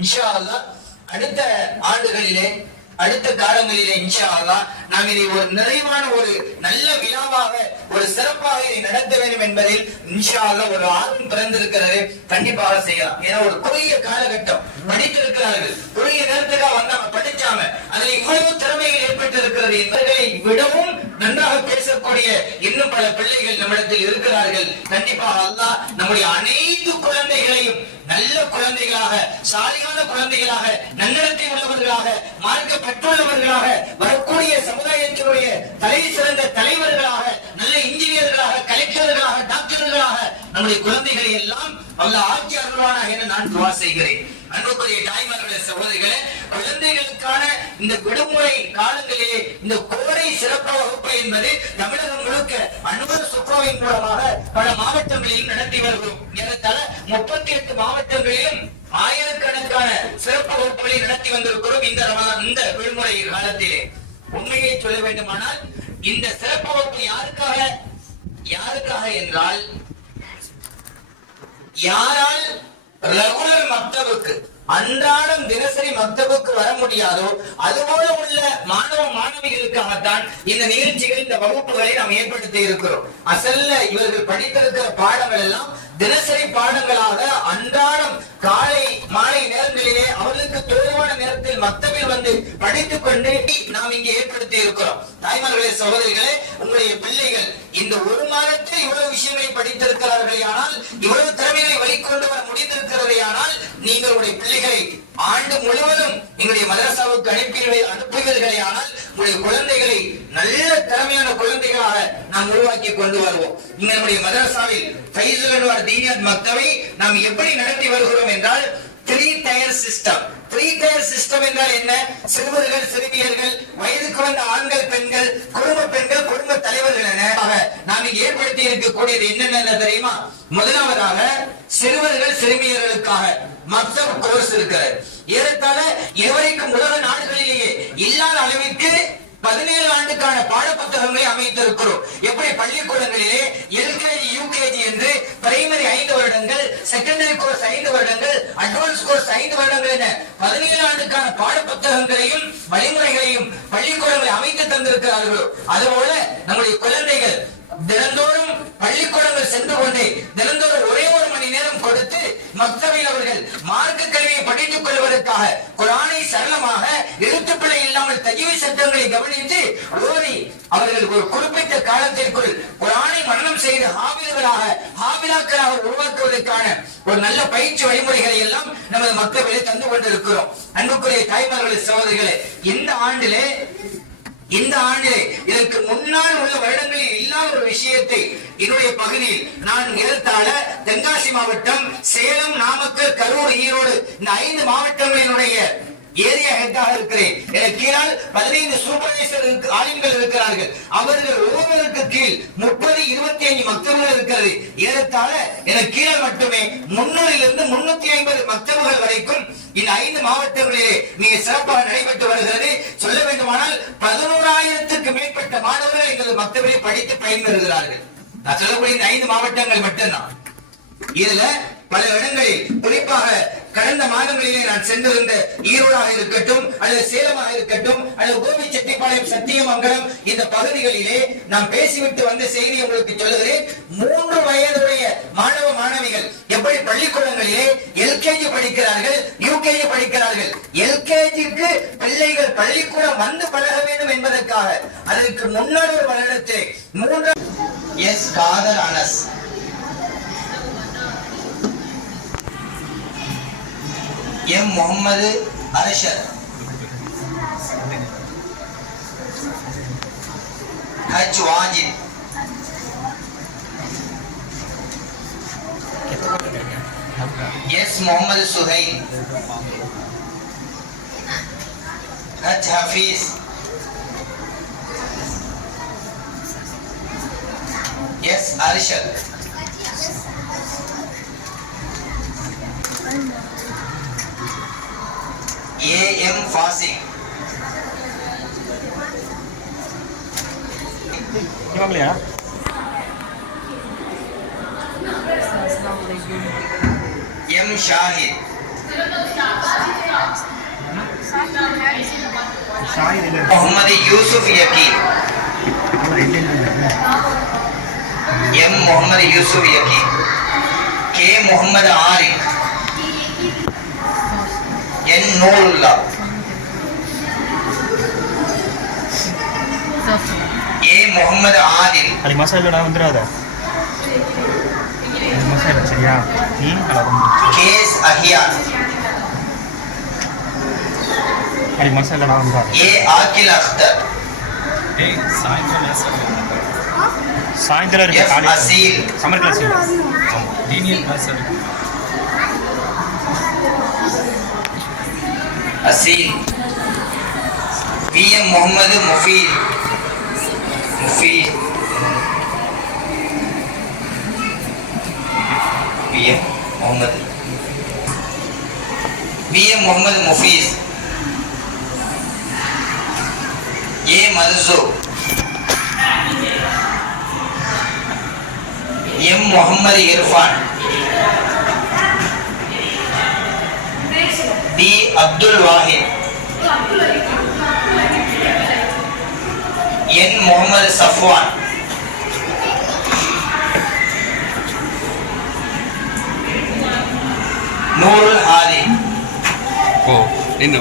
இன்ஷா அல்லாஹ் அடுத்த ஆண்டுகளிலே அடுத்த காலங்களிலே இன்ஷா அல்லாஹ் நாம் இதை ஒரு நிறைவான ஒரு நல்ல விழாவாக ஒரு சிறப்பாக இதை நடத்த வேண்டும் என்பதில் இன்ஷா அல்லாஹ் ஒரு ஆர்வம் பிறந்திருக்கிறது. கண்டிப்பாக செய்யலாம். ஏன்னா ஒரு குறுகிய காலகட்டம் படித்திருக்கிறார்கள், குறுகிய நேரத்துக்காக வந்தாங்க, படிச்சாங்க, அதில் இவ்வளவு திறமைகள் ஏற்பட்டிருக்கிறது என்பதை விடவும் நன்றாக பேசக்கூடிய இன்னும் பல பிள்ளைகள் நம்மிடத்தில் இருக்கிறார்கள். கண்டிப்பாக அல்லாஹ் நம்முடைய அனைத்து குழந்தைகளையும் நல்ல குழந்தைகளாக, சாலிகான குழந்தைகளாக, நன்னடத்தை உள்ளவர்களாக, மார்க்க பெற்றுள்ளவர்களாக, வரக்கூடிய சமுதாயத்தினுடைய தலை சிறந்த தலைவர்களாக, நல்ல இன்ஜினியர்களாக, கலெக்டர்களாக, டாக்டர்களாக நம்முடைய குழந்தைகளை எல்லாம் அல்லாஹ் ஆக்கி அருள்வானாக என நான் துஆ செய்கிறேன். அன்புக்குரிய தாய்மார்களே, சகோதரிகளே, குழந்தைகளுக்கான இந்த விடுமுறை காலங்களிலே இந்த கோடை சிறப்பு வகுப்பு என்பது தமிழகம் முழுக்க அனுபவ சுற்றுலாவின் மூலமாக பல மாவட்டங்களில் நடத்தி வருகிறோம். ஏறத்தாழ 38 மாவட்டங்களிலும் ஆயிரக்கணக்கான சிறப்பு வகுப்புகளை நடத்தி வந்திருக்கிறோம் இந்த விடுமுறை காலத்திலே. உண்மையை சொல்ல வேண்டுமானால் இந்த சிறப்பு வகுப்பு யாருக்காக என்றால், யாரால் ரெகுலர் மக்தபுக்கு அன்றாடம் தினசரி மக்தபுக்கு வர முடியாதோ அதுபோல உள்ள மாணவ மாணவிகளுக்காகத்தான் இந்த நிகழ்ச்சிகள், இந்த வகுப்புகளை நாம் ஏற்படுத்தி இருக்கிறோம். அசல்ல இவர்கள் படித்திருக்கிற பாடங்கள் எல்லாம் தினசரி பாடங்களாக அன்றாடம் காலை மாலை நேரங்களிலே அவர்களுக்கு தோதுவான நேரத்தில் மக்தபில் வந்து படித்துக் கொண்டு நாம் இங்கே ஏற்படுத்தி இருக்கிறோம். தாய்மார்களே, சகோதரிகளே, உங்களுடைய பிள்ளைகள் இந்த ஒரு மாதத்தில் இவ்வளவு விஷயங்களை படித்திருக்கிறார்களே ஆனால், இவ்வளவு திறமைகளை வெளிக்கொண்டு வர முடிந்திருக்கிறதே ஆனால், நீங்களுடைய பிள்ளைகளை ஆண்டு முழுவதும் எங்களுடைய மதரசாவுக்கு அனுப்புவீர்களே ஆனால் உங்களுடைய குழந்தைகளை நல்ல திறமையான குழந்தைகளாக நாம் உருவாக்கி கொண்டு வருவோம். நம்முடைய மதரசாவில் ஃபைசுல் அன்வார் தீனியாத் மக்தபை நாம் எப்படி நடத்தி வருகிறோம் என்றால் 3 tier system. 3 tier system என்றால் என்ன? சிறுவர்கள், சிறுமியர்கள், வயதுக்கு வந்த ஆண்கள், பெண்கள், குடும்ப தலைவர்கள் என நாம் இங்கே ஏற்படுத்தி இருக்கக்கூடியது என்னென்ன தெரியுமா? முதலாவதாக சிறுவர்கள், சிறுமியர்களுக்காக மக்தப் கோர்ஸ் இருக்கிறது. ஏறத்தாழ இதுவரைக்கும் உலக நாடுகளிலேயே இல்லாத அளவிற்கு 17 ஆண்டுக்கான பாட புத்தகங்களை அமைத்திருக்கிறோம். எப்படி பள்ளிக்கூடங்களிலே எல்கேஜி, யூகேஜி என்று பிரைமரி 5 வருடங்கள், செகண்டரி கோர்ஸ் 5 வருடங்கள், அட்வான்ஸ் கோர்ஸ் 5 வருடங்கள் என 17 ஆண்டுக்கான பாட புத்தகங்களையும் வழிமுறைகளையும் பள்ளிக்கூடங்களை அமைத்து தந்திருக்கிறார்கள். அதுபோல நம்முடைய குழந்தைகள் தினந்தோறும் பள்ளிக்கூடங்கள் சென்று கொண்டே தினந்தோறும் ஒரே ஒரு மணி நேரம் கொடுத்து மக்தபில் அவர்கள் மார்க்க கல்வியை படித்துக் கொள்வதற்காக குர்ஆனை சரளமாக எழுத்துப்பிழை இல்லாமல் தஜ்வீத் சட்டங்களை கவனித்து ஓதி அவர்கள் ஒரு குறிப்பிட்ட காலத்திற்குள் குர்ஆனை மனனம் செய்து ஹாபிலாக்களாக உருவாக்குவதற்கான ஒரு நல்ல பயிற்சி வழிமுறைகளை எல்லாம் நமது மக்தபிலே தந்து கொண்டிருக்கிறோம். அன்புக்குரிய தாய்மார்களே, சகோதரிகளே, இந்த ஆண்டிலே இதற்கு முன்னால் உள்ள வருடங்களில் இல்லாத ஒரு விஷயத்தை என்னுடைய பகுதியில் நான் ஏறத்தாழ தென்காசி மாவட்டம், சேலம், நாமக்கல், கரூர், ஈரோடு இந்த 5 மாவட்டங்களினுடைய ஏரியா ஹெட்டாக இருக்கிறேன். எனக்கு கீழால் 15 சூப்பர்வைசர் ஆலிம்கள் இருக்கிறார்கள். அவர்கள் ஒவ்வொருவருக்கு கீழ் 30-25 மக்தபுகள் இருக்கிறது. ஏறத்தாழ எனக்கு கீழே மட்டுமே 300 350 மக்தபுகள் வரைக்கும் இந்த 5 மாவட்டங்களிலே மிக சிறப்பாக நடைபெற்று வருகிறது. சொல்ல வேண்டுமானால் 11,000க்கு மேற்பட்ட மாணவர்கள் எங்களது மக்தபிலே படித்து பயன்பெறுகிறார்கள். நான் சொல்லக்கூடிய இந்த 5 மாவட்டங்கள் மட்டும்தான். இதுல பல இடங்களில் குறிப்பாக கடந்த மாதங்களிலே நான் சென்றிருந்த ஈரோடாக இருக்கட்டும், அல்லது சேலமாக இருக்கட்டும், அல்லது கோபிச்செட்டிப்பாளையம், சத்தியமங்கலம் இந்த பகுதிகளிலே நாம் பேசிவிட்டு வந்த செய்தி உங்களுக்கு சொல்லுகிறேன். 3 வயதுடைய மாணவ மாணவிகள் எப்படி பள்ளிக்கூடங்களிலே எல்கேஜி படிக்கிறார்கள், யூகேஜி படிக்கிறார்கள். எல்கேஜிக்கு பிள்ளைகள் பள்ளிக்கூடம் வந்து பழக வேண்டும் என்பதற்காக அதற்கு முன்னாடி ஒரு வருடத்தை 3 S Kadar Anas, M Mohammed Arshad, H Wajid, S Mohammed Suhail, H Hafeez, S Arshad, AM Fasik, M Shahid, Mohammed Yusuf Yakeen. M Mohammed Yusuf Yakeen. K Mohammed Arif. N Noorullah. A Mohammed Adil. அது மசாலா வந்துடாத மசாலா சரியா. கேஸ் அஹியான். அது மசாலா வந்துடாத. ஏ ஆகில் அக்தர். சாயந்தரம் இருக்கு காலை அசீல். சம்மர் கிளாஸ் டீனியர் class Aseel. P M Mohammed Mufeed. Mufeed. P M Mohammed. P M Mohammed Mufees. ஏ மர்சூ. எம் முகமது இர்ஃபான். டி அப்துல் வாஹித். என் முகமது சஃப்வான். நூருல் ஹாதி. ஓ என்ன